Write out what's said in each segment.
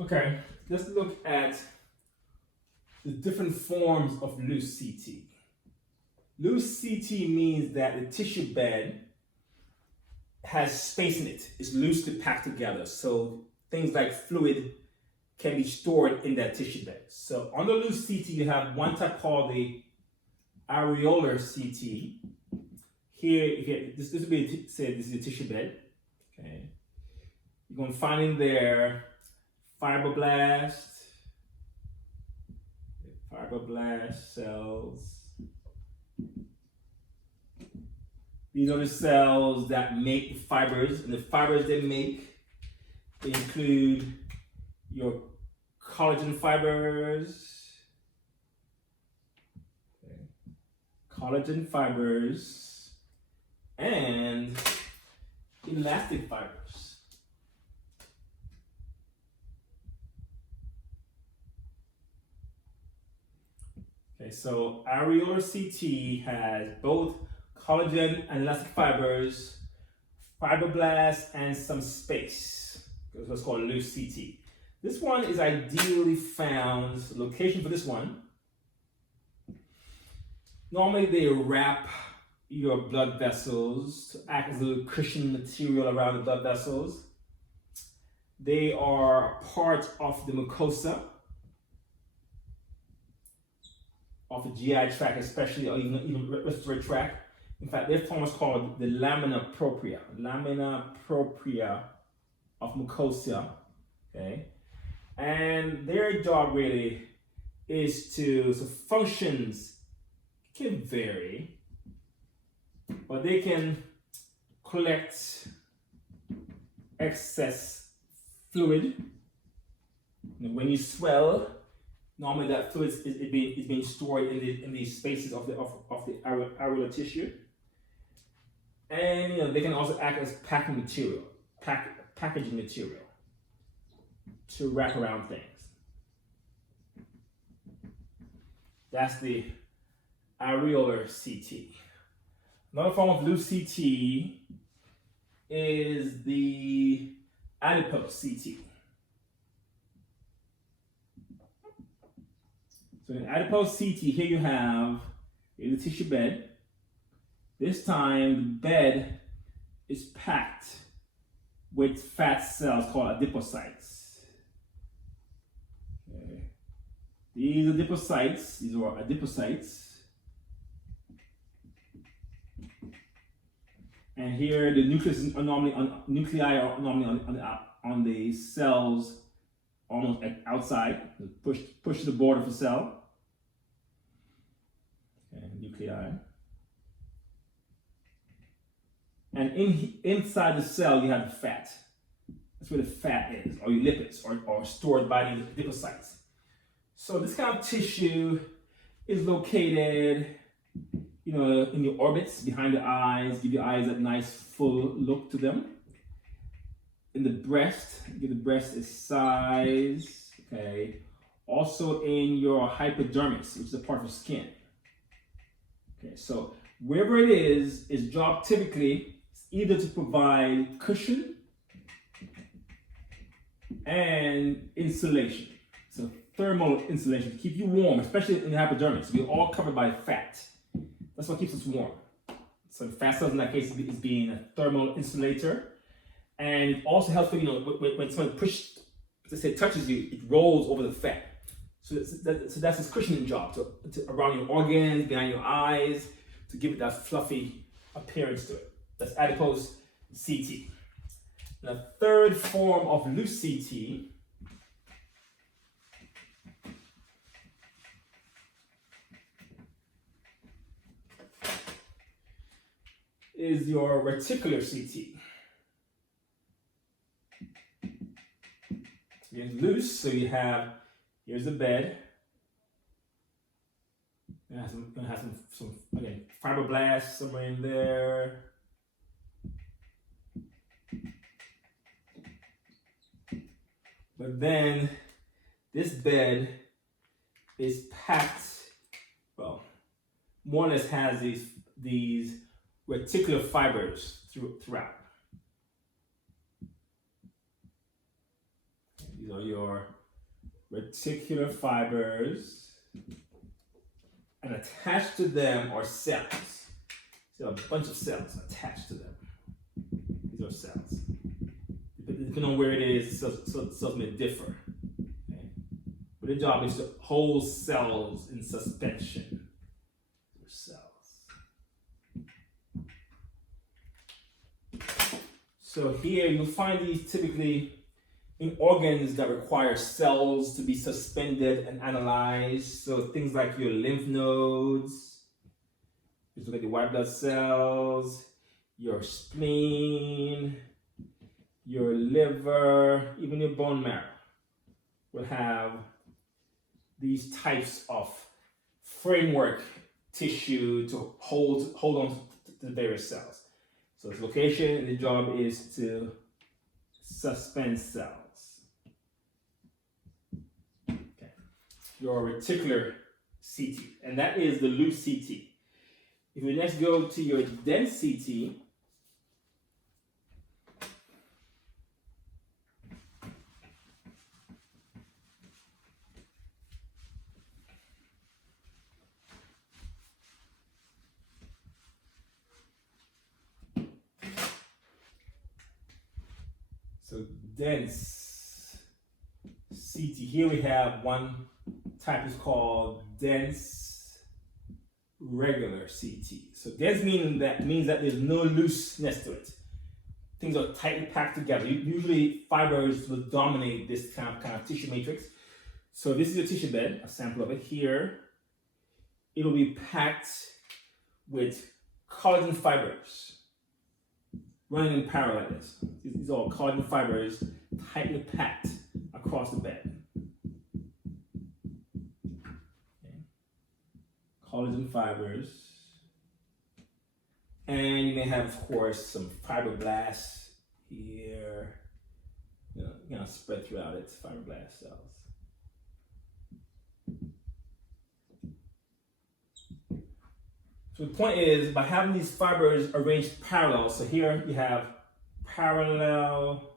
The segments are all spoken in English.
Okay, let's look at the different forms of loose CT. Loose CT means that the tissue bed has space in it. It's loosely packed together. So things like fluid can be stored in that tissue bed. So on the loose CT, you have one type called the Irregular Ct. Here, this would be, say this is a tissue bed. Okay, you're going to find in there fibroblast cells. These are the cells that make the fibers, and the fibers they make, they include your collagen fibers, and elastic fibers. Okay, so Irregular Ct has both collagen and elastic fibers, fibroblasts, and some space. That's what's called loose CT. This one is ideally found, location for this one. Normally they wrap your blood vessels to act as a little cushion material around the blood vessels. They are part of the mucosa of the GI tract, especially, or even respiratory tract. In fact, their form is called the lamina propria of mucosa. Okay, and their job really is to, so functions can vary, but they can collect excess fluid. And when you swell, normally that fluid is being stored in these spaces of the areolar tissue, and they can also act as packaging material to wrap around things. That's the Irregular Ct. Another form of loose CT is the adipose CT. So in adipose CT, here you have the tissue bed. This time the bed is packed with fat cells called adipocytes. Okay. These are adipocytes. And here the nuclei are normally on the cells, almost outside. Push the border of the cell. Okay, nuclei. And inside the cell you have the fat. That's where the fat is, or your lipids, or stored by the adipocytes. So this kind of tissue is located, in your orbits, behind the eyes, give your eyes a nice full look to them. In the breast, give the breast its size, okay. Also in your hypodermis, which is a part of the skin. Okay, so wherever it is, its job typically is either to provide cushion and insulation. So thermal insulation to keep you warm, especially in the hypodermis. We're all covered by fat. That's what keeps us warm. So the fat cells in that case is being a thermal insulator. And it also helps when someone touches you, it rolls over the fat. So that's its cushioning job, to around your organs, behind your eyes, to give it that fluffy appearance to it. That's adipose CT. The third form of loose CT is your reticular CT. It's loose, so you have, here's the bed. It has some again, fibroblasts somewhere in there. But then this bed is packed, well, more or less has these reticular fibers throughout. These These are your reticular fibers, and attached to them are cells. So a bunch of cells attached to them. These are cells. Depending on where it is, cells may differ. Okay? But the job is to hold cells in suspension. Cells. So here you'll find these typically in organs that require cells to be suspended and analyzed. So things like your lymph nodes, just look at the white blood cells, your spleen, your liver, even your bone marrow will have these types of framework tissue to hold on to the various cells. So its location and the job is to suspend cells. Okay. Your reticular CT, and that is the loose CT. If we next go to your dense CT, so dense CT, here we have one type is called dense regular CT. So dense means that there's no looseness to it. Things are tightly packed together. Usually fibers will dominate this kind of tissue matrix. So this is your tissue bed, a sample of it here. It'll be packed with collagen fibers running in parallel like this. These are all collagen fibers tightly packed across the bed. Okay. Collagen fibers. And you may have, of course, some fibroblasts here, spread throughout it, fibroblast cells. So the point is, by having these fibers arranged parallel, so here you have parallel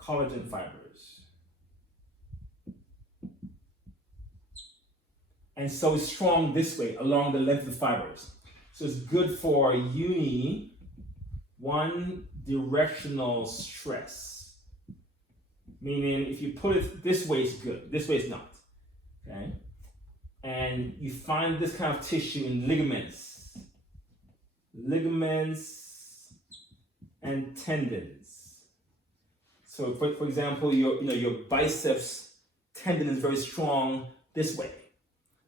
collagen fibers. And so it's strong this way, along the length of the fibers. So it's good for one directional stress. Meaning if you put it this way, it's good. This way, it's not. Okay? And you find this kind of tissue in ligaments and tendons. So for example, your biceps tendon is very strong this way,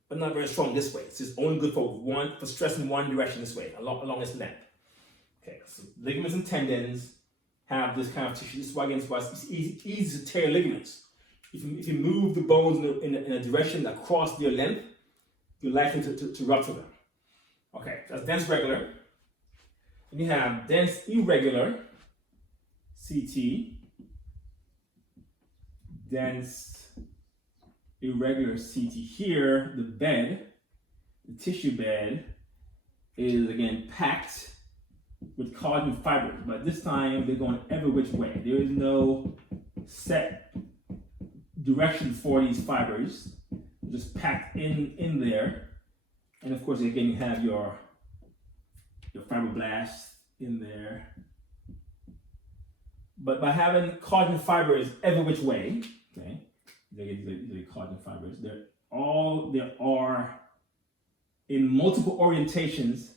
but not very strong this way. It's just only good for stress in one direction this way, along its length. Okay, so ligaments and tendons have this kind of tissue. This is why it's easy to tear ligaments. If you move the bones in a direction across their length, you're likely to rupture them. Okay, that's dense regular. Then you have dense irregular CT. Dense irregular CT. Here, the tissue bed is again packed with collagen fibers, but this time they're going every which way. There is no set direction for these fibers. They're just packed in there. And of course, again, you have your fibroblasts in there. But by having collagen fibers every which way, okay, these are collagen fibers. They are in multiple orientations.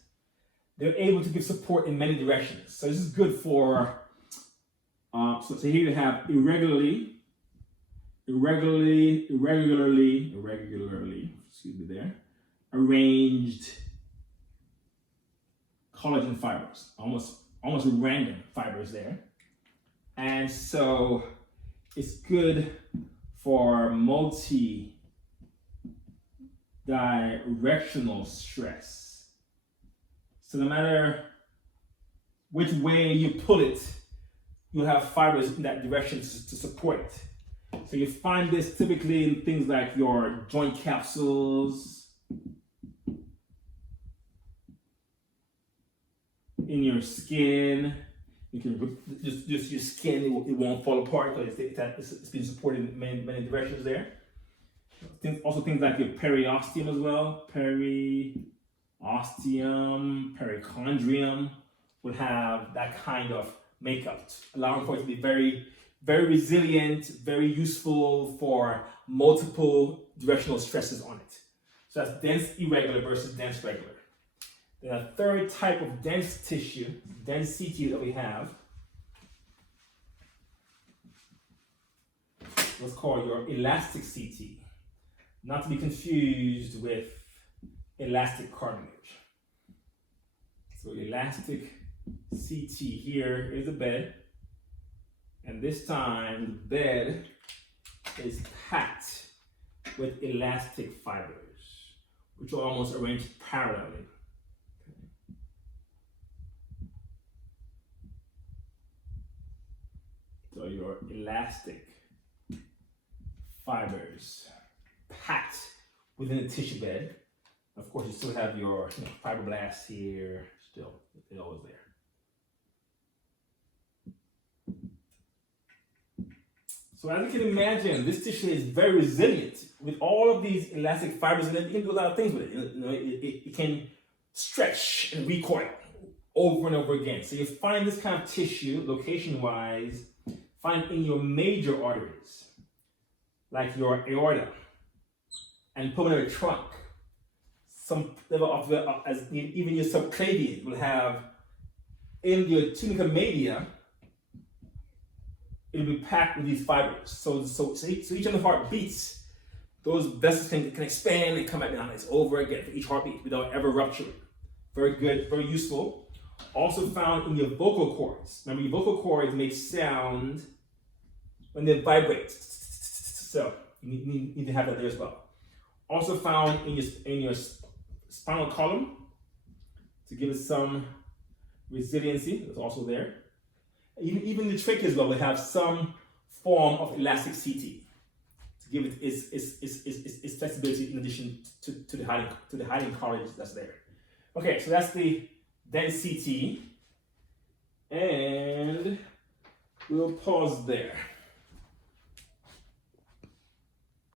They're able to give support in many directions. So this is good for. So here you have irregularly, arranged collagen fibers, almost random fibers there. And so it's good for multi-directional stress. So no matter which way you pull it, you'll have fibers in that direction to support it. So you find this typically in things like your joint capsules, in your skin, You can just your skin, it won't fall apart because it's been supported in many directions there. Also things like your periosteum as well. Periosteum, perichondrium would have that kind of makeup, allowing for it to be very, very resilient, very useful for multiple directional stresses on it. So that's dense irregular versus dense regular. Then a third type of dense tissue, dense CT that we have, what's called your elastic CT. Not to be confused with elastic cartilage. So elastic CT here is the bed, and this time the bed is packed with elastic fibers, which are almost arranged parallelly. So your elastic fibers packed within the tissue bed. Of course, you still have your fibroblasts here, still, they're always there. So as you can imagine, this tissue is very resilient with all of these elastic fibers, and you can do a lot of things with it. It can stretch and recoil over and over again. So you find this kind of tissue, location-wise, find in your major arteries, like your aorta and pulmonary trunk. Some level of even your subclavian will have in your tunica media. It'll be packed with these fibers. So each time the heart beats, those vessels can expand and come back down. It's over again for each heartbeat without ever rupturing. Very good, very useful. Also found in your vocal cords. Remember, your vocal cords make sound when they vibrate. So you need to have that there as well. Also found in your spinal column to give it some resiliency. That's also there. Even the trachea as well will have some form of elastic CT to give it its flexibility in addition to the hiding cartilage that's there. Okay, so that's the dense CT, and we'll pause there.